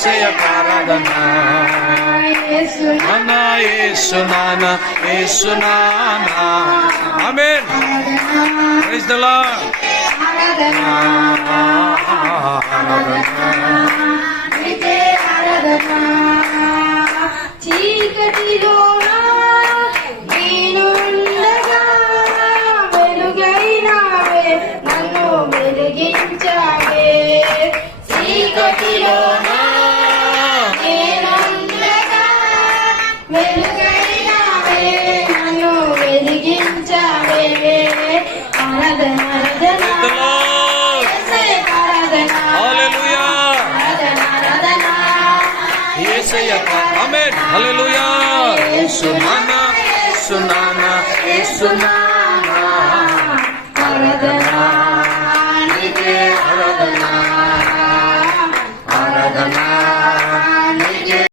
యేసయ్యకు ఆరాధన. నానా యేసు నానా యేసు నానా. ఆమేన్. Praise the lord. చీకటిలోనా నేనుండగా వెలుగైనావే, నన్ను వెలిగించావే. చీకటిలోనా నేనుండగా వెలుగైనావే, నన్ను వెలిగించావే. ఆరాధన ఆమేన్. హల్లెలూయా. యేసు నానా యేసు నానా యేసు నానా. ఆరాధన నీకే ఆరాధన ఆరాధన